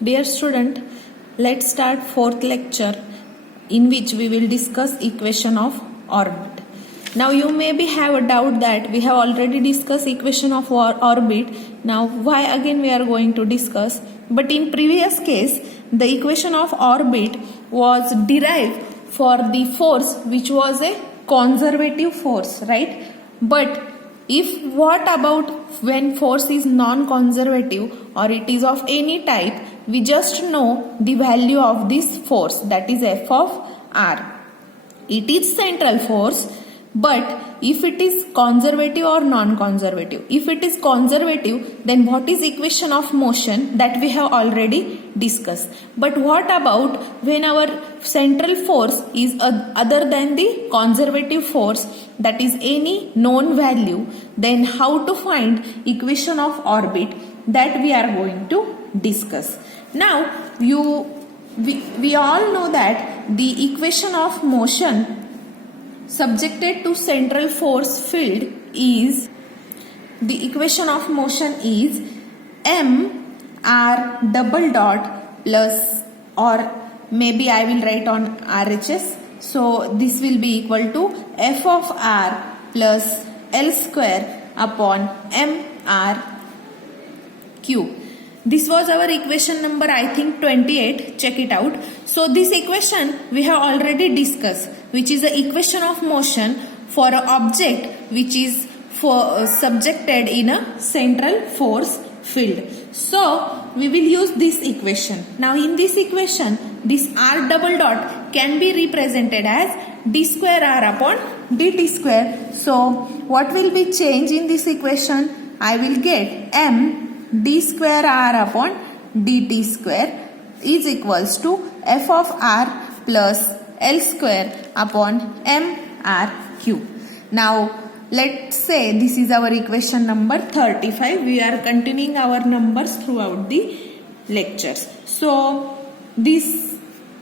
Dear student, let's start fourth lecture in which we will discuss equation of orbit. Now you maybe have a doubt that we have already discussed equation of orbit. Now why again we are going to discuss? But in previous case, the equation of orbit was derived for the force which was a conservative force, right? But if what about when force is non-conservative or it is of any type, we just know the value of this force, that is F of R. It is central force, but if it is conservative or non-conservative, if it is conservative, then what is equation of motion, that we have already discussed. But what about when our central force is other than the conservative force, that is any known value, then how to find equation of orbit, that we are going to discuss. Now we all know that the equation of motion subjected to central force field is, the equation of motion is mr double dot plus, or maybe I will write on RHS, so this will be equal to F of R plus L square upon mr cube. This was our equation number, I think 28. Check it out. So this equation we have already discussed, which is the equation of motion for an object which is subjected in a central force field. So we will use this equation. Now in this equation, this R double dot can be represented as d square R upon dt square. So what will be changed in this equation? I will get m d square R upon dt square is equals to F of R plus L square upon mr cube. Now let's say this is our equation number 35. We are continuing our numbers throughout the lectures. So this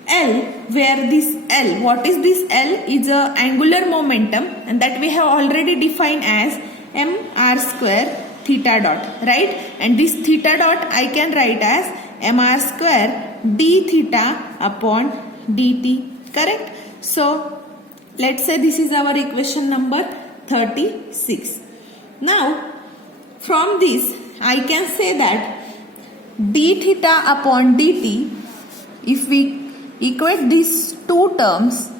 L, where this L, what is this L? Is a angular momentum, and that we have already defined as mr square theta dot, right? And this theta dot I can write as mr square d theta upon dt, correct? So let's say this is our equation number 36. Now from this I can say that d theta upon dt, if we equate these two terms,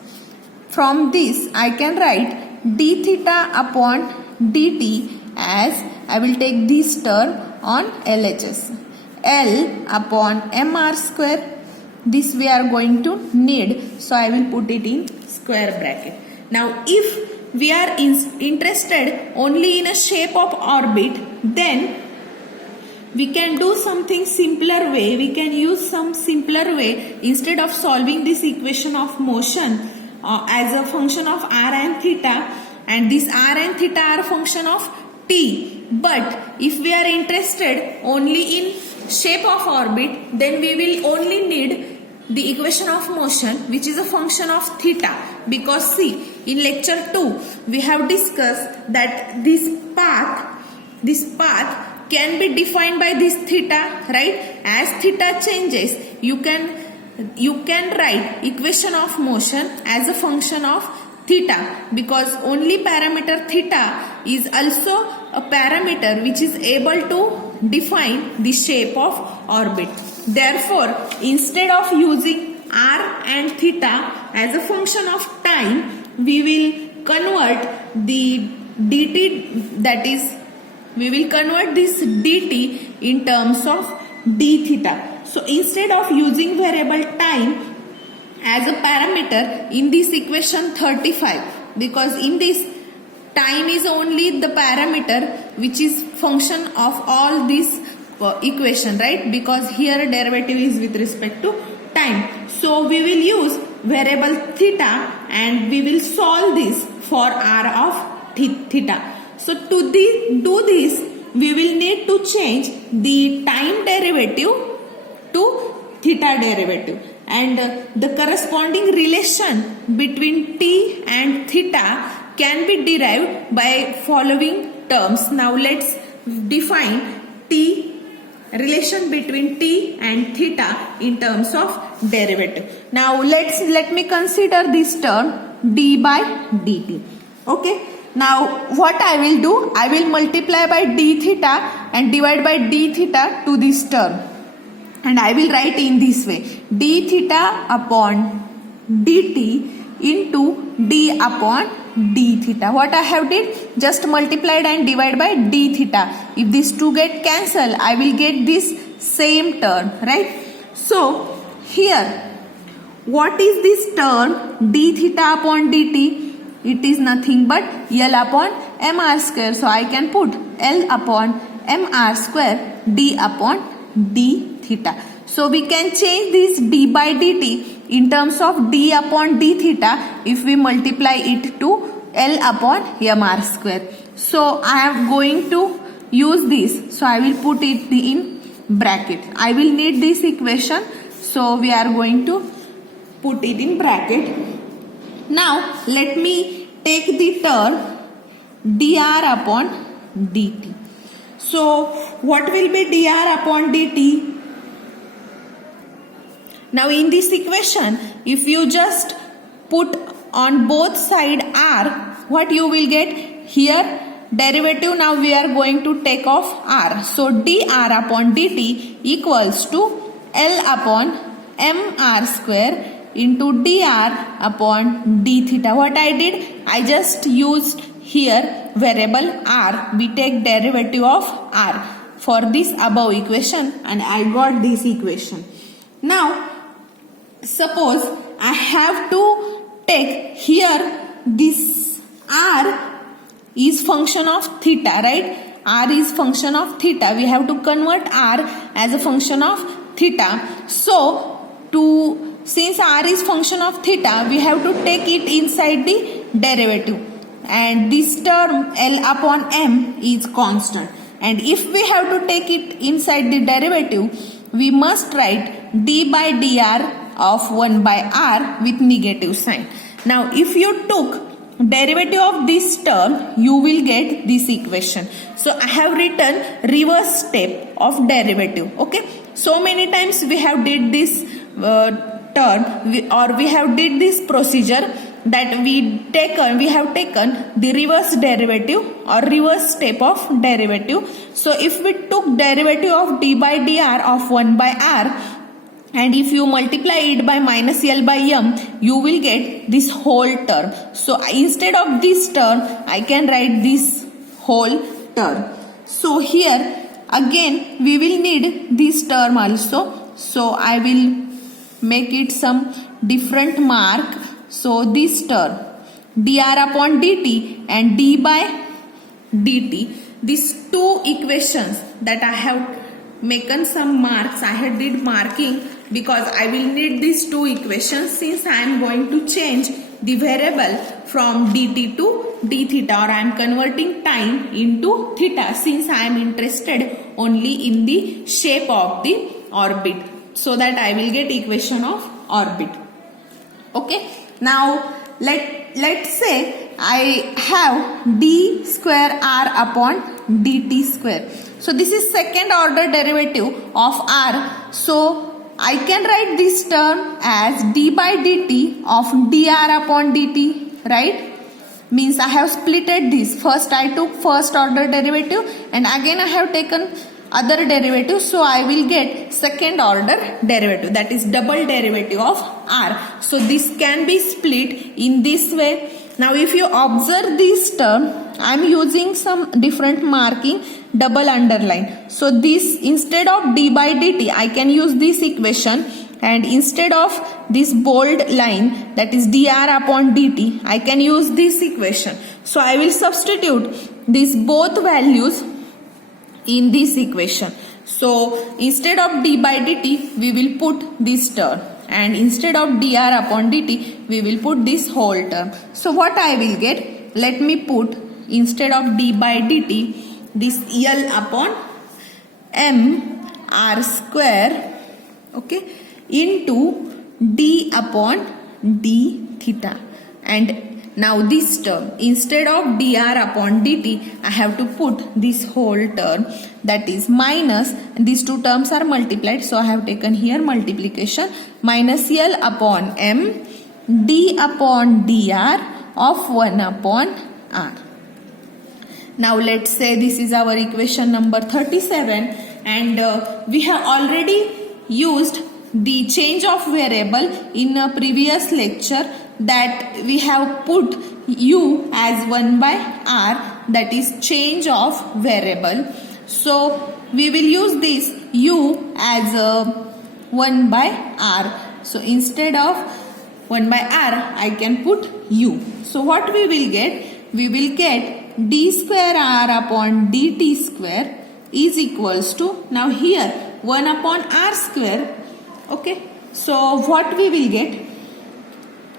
from this I can write d theta upon dt as, I will take this term on LHS, L upon mr square. This we are going to need, so I will put it in square bracket. Now if we are interested only in a shape of orbit, then we can do something simpler way. We can use some simpler way. Instead of solving this equation of motion as a function of r and theta, and this r and theta are function of t. But if we are interested only in shape of orbit, then we will only need the equation of motion which is a function of theta. Because see, in lecture 2 we have discussed that this path can be defined by this theta, right? As theta changes, you can write equation of motion as a function of theta, because only parameter theta is also a parameter which is able to define the shape of orbit. Therefore, instead of using r and theta as a function of time, we will convert the dt, that is, we will convert this dt in terms of d theta. So instead of using variable time as a parameter in this equation 35, because in this time is only the parameter which is function of all this equation, right? Because here derivative is with respect to time. So we will use variable theta and we will solve this for r of theta. So to do this, we will need to change the time derivative to theta derivative, and the corresponding relation between t and theta can be derived by following terms. Now let's define t relation between t and theta in terms of derivative. Now let me consider this term d by dt. Okay. Now what I will do, I will multiply by d theta and divide by d theta to this term. And I will write in this way, d theta upon dt into d upon d theta. What I have did, just multiplied and divide by d theta. If these two get cancelled, I will get this same term, right? So here, what is this term d theta upon dt? It is nothing but L upon mr square. So I can put L upon mr square d upon d theta. So we can change this d by dt in terms of d upon d theta if we multiply it to L upon mr square. So I am going to use this. So I will put it in bracket. I will need this equation. So we are going to put it in bracket. Now let me take the term dr upon dt. So what will be dr upon dt? Now in this equation, if you just put on both side r, what you will get here? Derivative now we are going to take off r. So dr upon dt equals to L upon mr square into dr upon d theta. What I did, I just used here variable r. We take derivative of r for this above equation and I got this equation. Now suppose I have to take here this r is function of theta, right? R is function of theta. We have to convert r as a function of theta. So since r is function of theta, we have to take it inside the derivative. And this term L upon m is constant. And if we have to take it inside the derivative, we must write d by dr of 1 by r with negative sign. Now if you took derivative of this term, you will get this equation. So I have written reverse step of derivative. Okay. So many times we have did this term we have did this procedure that we have taken the reverse derivative or reverse step of derivative. So if we took derivative of d by dr of 1 by r and if you multiply it by minus L by m, you will get this whole term. So instead of this term, I can write this whole term. So here again we will need this term also. So I will make it some different mark. So this term dr upon dt and d by dt, these two equations that I have making some marks, I had did marking because I will need these two equations since I am going to change the variable from dt to d theta, or I am converting time into theta since I am interested only in the shape of the orbit, so that I will get equation of orbit. Okay. Now let's say I have d square r upon dt square. So this is second order derivative of r. So I can write this term as d by dt of dr upon dt, right? Means I have splitted this. First I took first order derivative and again I have taken other derivative. So I will get second order derivative, that is double derivative of r. So this can be split in this way. Now if you observe this term, I am using some different marking, double underline. So this instead of d by dt, I can use this equation, and instead of this bold line, that is dr upon dt, I can use this equation. So I will substitute these both values in this equation. So instead of d by dt, we will put this term, and instead of dr upon dt, we will put this whole term. So what I will get, let me put instead of d by dt, this L upon m r square, okay, into d upon d theta, and Now this term, instead of dr upon dt, I have to put this whole term, that is minus, and these two terms are multiplied, so I have taken here multiplication, minus L upon m d upon dr of 1 upon r. Now let's say this is our equation number 37, and we have already used the change of variable in a previous lecture, that we have put u as 1 by r, that is change of variable. So we will use this u as 1 by r. So instead of 1 by r, I can put u. So what we will get? We will get d square r upon dt square is equals to, now here 1 upon r square. Okay, so what we will get?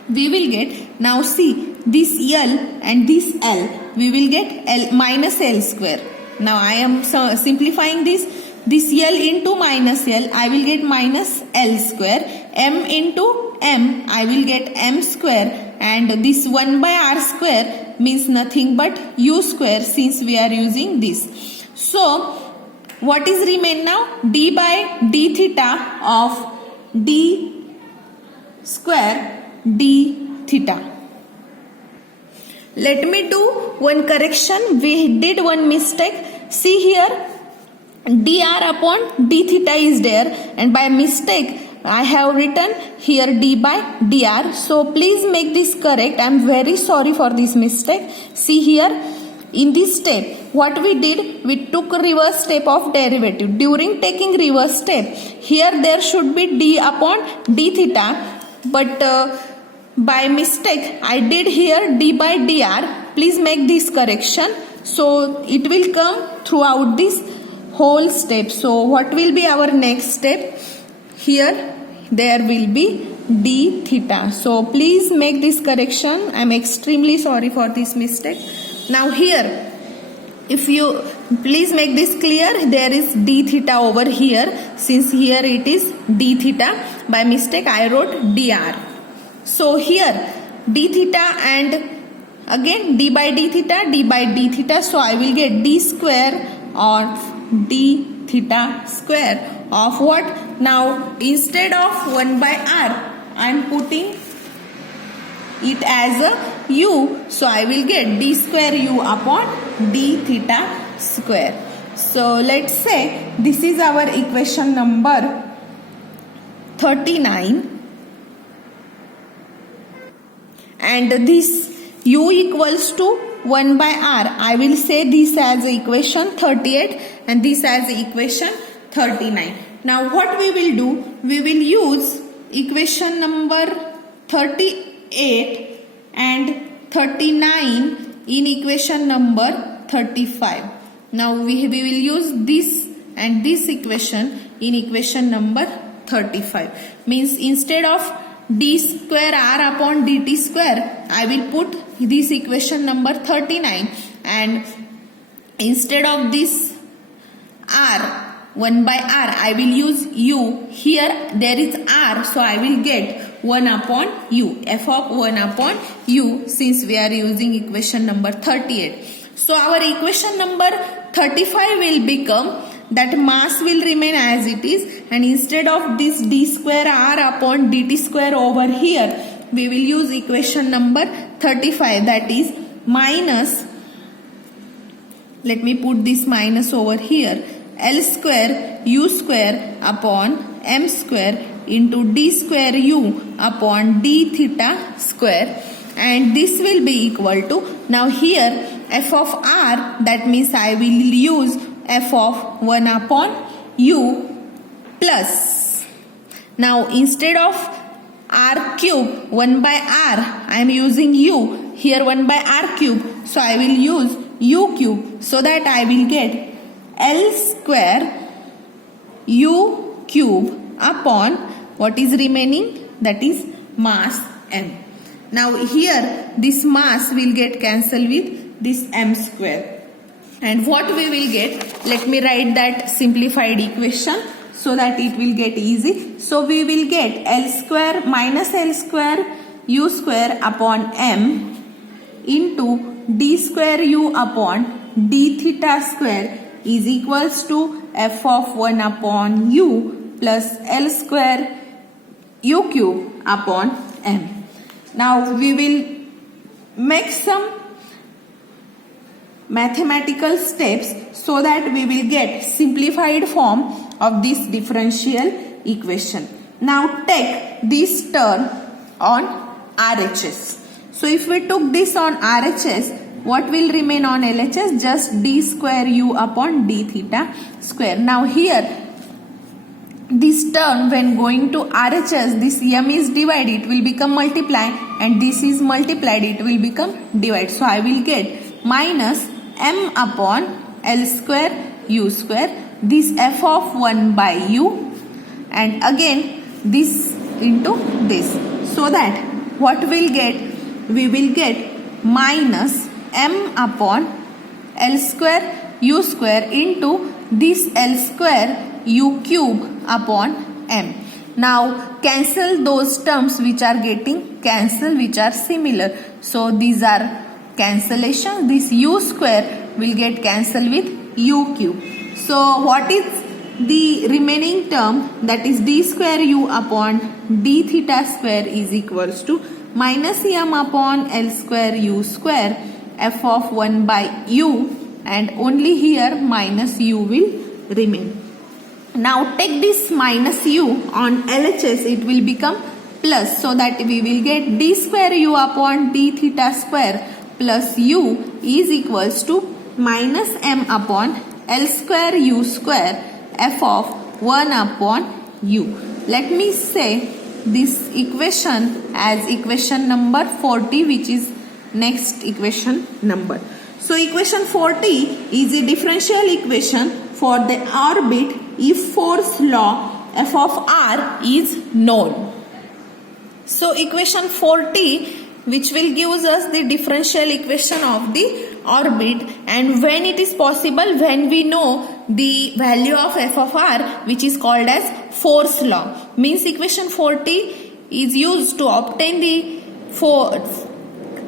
We will get, now see, this L and this L, we will get L minus L square. Now I am simplifying this L into minus L, I will get minus L square, m into m, I will get m square, and this 1 by r square means nothing but u square, since we are using this. So what is remain now? D by d theta of d square d theta. Let me do one correction. We did one mistake. See here, dr upon d theta is there, and by mistake I have written here d by dr. So please make this correct. I am very sorry for this mistake. See here, in this step, what we did, we took reverse step of derivative. During taking reverse step, here there should be d upon d theta, but by mistake I did here d by dr. Please make this correction, so it will come throughout this whole step. So what will be our next step? Here there will be d theta. So please make this correction. I am extremely sorry for this mistake. Now here, if you please make this clear, there is d theta over here, since here it is d theta. By mistake I wrote dr. So here d theta and again d by d theta, d by d theta. So I will get d square of d theta square of what? Now instead of 1 by r, I am putting it as a u. So I will get d square u upon d theta square. So let's say this is our equation number 39. And this u equals to 1 by r. I will say this as equation 38 and this as equation 39. Now what we will do? We will use equation number 38 and 39 in equation number 35. Now we will use this and this equation in equation number 35. Means instead of d square r upon dt square, I will put this equation number 39, and instead of this r 1 by r, I will use u. Here there is r, so I will get 1 upon u, f of 1 upon u, since we are using equation number 38. So our equation number 35 will become that mass will remain as it is, and instead of this d square r upon dt square over here, we will use equation number 35, that is minus, let me put this minus over here, L square u square upon m square into d square u upon d theta square, and this will be equal to, now here f of r, that means I will use f of 1 upon u plus, now instead of r cube 1 by r, I am using u, here 1 by r cube, so I will use u cube, so that I will get L square u cube upon what is remaining, that is mass m. Now here this mass will get cancelled with this m square, and what we will get, let me write that simplified equation so that it will get easy. So we will get L square minus L square u square upon m into d square u upon d theta square is equals to f of 1 upon u plus L square u cube upon m. Now we will make some mathematical steps so that we will get simplified form of this differential equation. Now take this term on RHS. So if we took this on RHS, what will remain on LHS? Just d square u upon d theta square. Now here this term, when going to RHS, this m is divided, it will become multiply, and this is multiplied, it will become divide. So I will get minus m upon L square u square, this f of 1 by u, and again this into this. So that what we'll get? We will get minus m upon L square u square into this L square u cube upon m. Now cancel those terms which are getting cancelled, which are similar. So these are cancellation. This u square will get cancelled with u cube. So what is the remaining term? That is d square u upon d theta square is equals to minus m upon L square u square f of 1 by u, and only here minus u will remain. Now take this minus u on LHS, it will become plus, so that we will get d square u upon d theta square plus u is equals to minus m upon L square u square f of 1 upon u. Let me say this equation as equation number 40, which is next equation number. So equation 40 is a differential equation for the orbit if force law f of r is known. So equation 40, which will give us the differential equation of the orbit, and when it is possible, when we know the value of f of r, which is called as force law. Means equation 40 is used to obtain the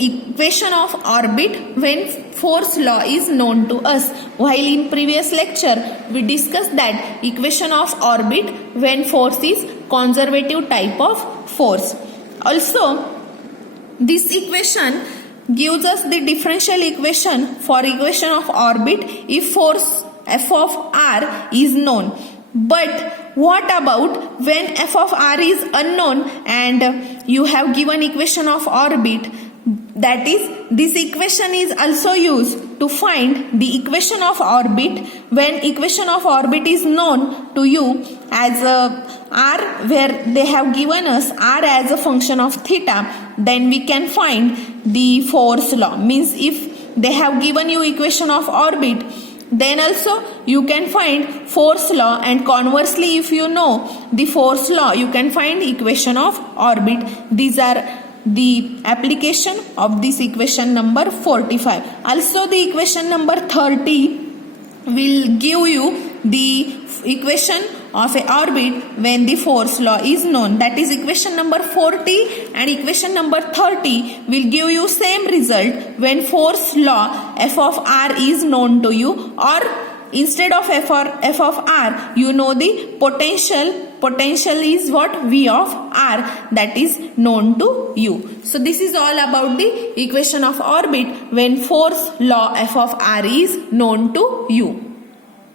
equation of orbit when force law is known to us. While in previous lecture we discussed that equation of orbit when force is conservative type of force. Also this equation gives us the differential equation for equation of orbit if force f of r is known. But what about when f of r is unknown and you have given equation of orbit? That is, this equation is also used to find the equation of orbit when equation of orbit is known to you as r, where they have given us r as a function of theta. Then we can find the force law. Means if they have given you equation of orbit, then also you can find force law, and conversely if you know the force law, you can find equation of orbit. These are the application of this equation number 45. Also the equation number 30 will give you the equation of a orbit when the force law is known. That is equation number 40 and equation number 30 will give you same result when force law f of r is known to you, or instead of f of r you know the potential is what? V of r, that is known to you. So this is all about the equation of orbit when force law f of r is known to you.